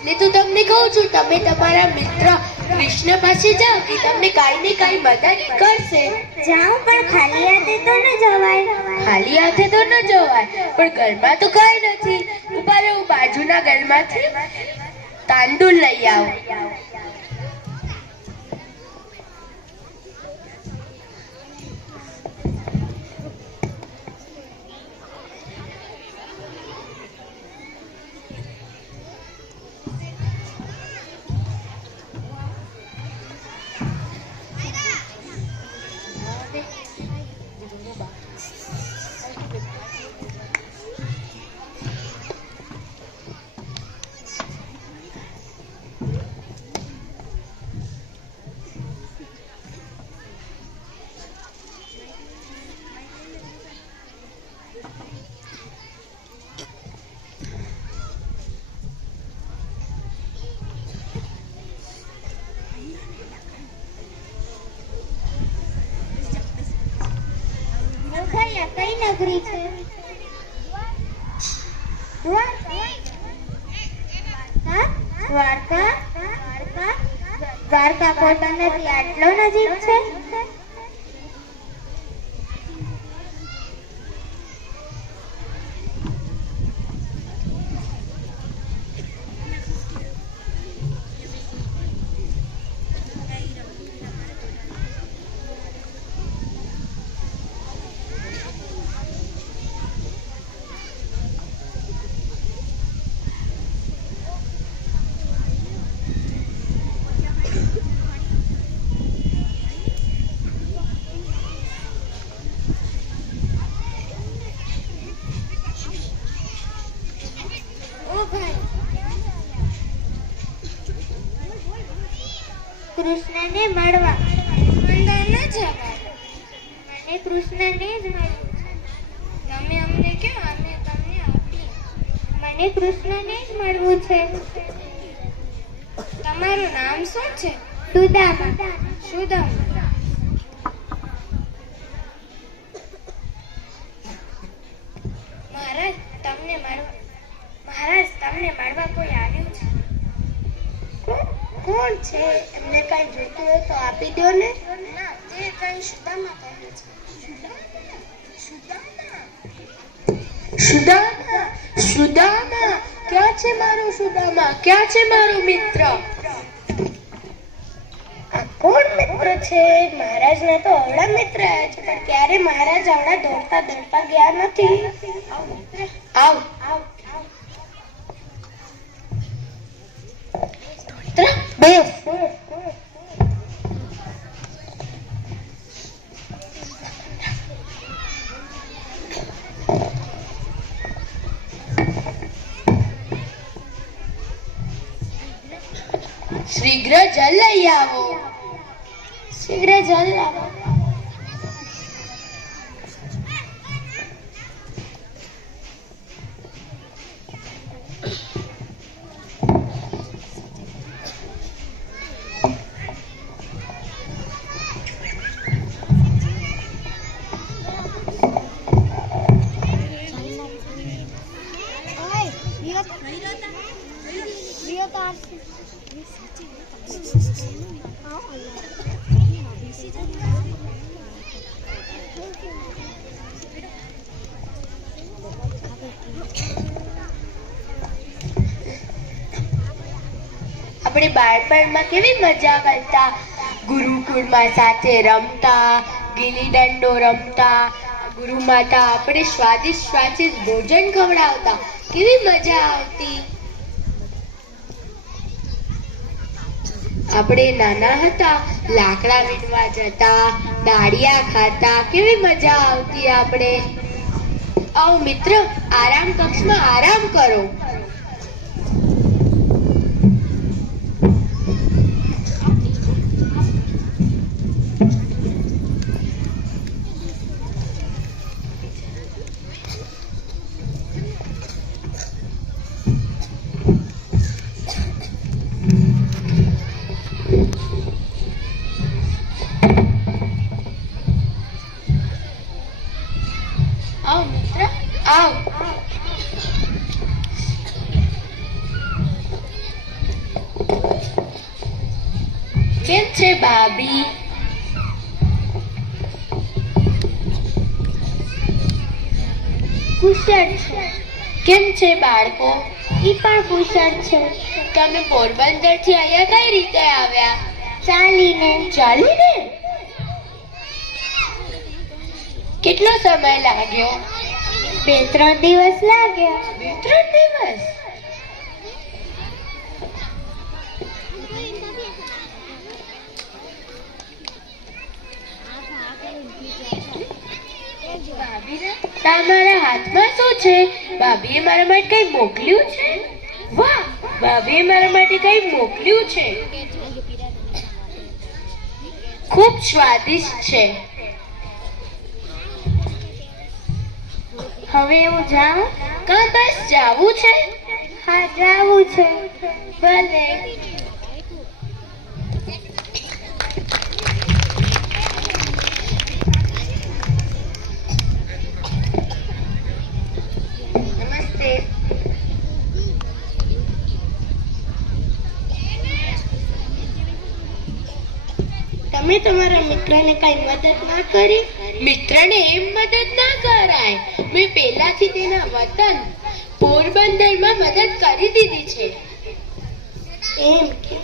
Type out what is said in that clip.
એટલે તો તમને કહું છું, તમે તમારા મિત્ર કૃષ્ણ પાસે જાઓ કે તમને કાંઈ ને કાંઈ મદદ કરશે. જાઉં પણ ખાલી હાથે તો ન જવાય. ખાલી હાથે તો ન જવાય, પણ ઘરમાં તો કાંઈ નથી. ઉભા રહો, બાજુના ઘરમાંથી તાંદુલ લઈ આવો. કઈ નગરી છે? દ્વારકા. દ્વારકા પોતાનાથી આટલો નજીક છે? કૃષ્ણને મળવા અંદર ન જવાય. મને કૃષ્ણને જ મળવું છે. તમે અમને કહો, અમે તમને આપીએ. મને કૃષ્ણને જ મળવું છે. તમારું નામ શું છે? સુદામા. સુદામા. મહારાજ તમને મળવા કોઈ આવ્યું છે? કોણ છે? એમને કઈ જોઈતું હોય તો આપી દો ને. ના, તે કઈ સુદામા કહે છે. સુદામા, સુદામા, ક્યાં છે મારો સુદામા? ક્યાં છે મારો મિત્ર? આ કોણ મિત્ર છે? મહારાજના તો અવળા મિત્ર આવ્યા છે, પણ ક્યારે મહારાજ આવડા દોડતા દોડતા ગયા નથી. આવ. બેસ. શીઘ્ર જલ લઈ આવો. શીઘ્ર જલ લાવો. આપણે બાળપણમાં કેવી મજા કરતા, ગુરુકુળમાં સાથે રમતા, ગીલી દંડો રમતા. ગુરુમાતા આપણે સ્વાદિષ્ટ ભોજન ખવડાવતા, કેવી મજા આવતી. આપણે નાના હતા, લાકડા વીણવા જતા, દાળિયા ખાતા, કેવી મજા આવતી. આપણે આવો મિત્ર, આરામ કક્ષમાં આરામ કરો. કેમ છે ભાભી? કુશળ છે. કેમ છે બાળકો? ઈ પણ કુશળ છે. તમે પોરબંદર થી અહીંયા કઈ રીતે આવ્યા? ચાલીને. ચાલીને? કેટલો સમય લાગ્યો? 2-3 દિવસ લાગ્યા. 2-3 દિવસ? તમારા હાથમાં શું છે? ભાભીએ મારા માટે કઈ મોકલ્યું છે? વાહ, ભાભીએ મારા માટે કઈ મોકલ્યું છે. ખૂબ સ્વાદિષ્ટ છે. હવે હું જાઉં? કાં બસ જાવું છે? હા, જાવું છે. ભલે. નમસ્તે. તમે તમારા મિત્રને કઈ મદદ ના કરી? મિત્રને એમ મદદ ના કરાય. મેં પહેલાથી તેના વતન પોરબંદરમાં મદદ કરી દીધી છે. એમ કે